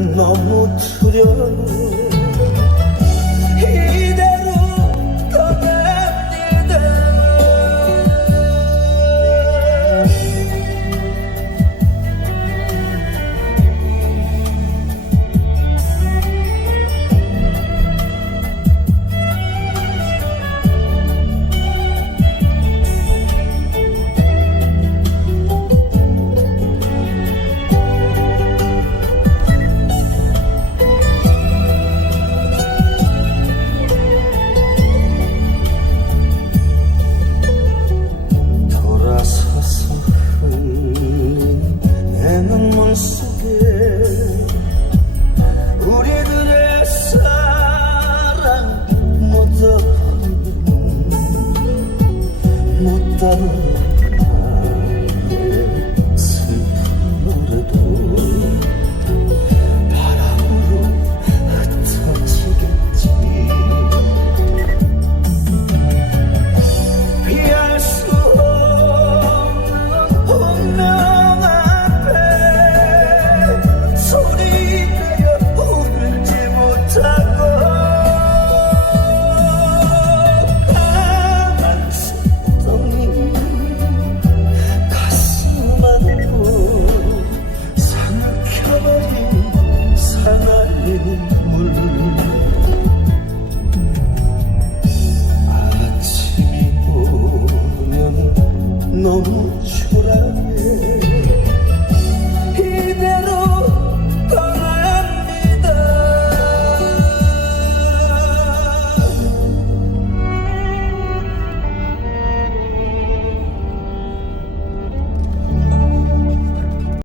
난 너무 두려워 for 눈물 아침이 보면 너무 초라해.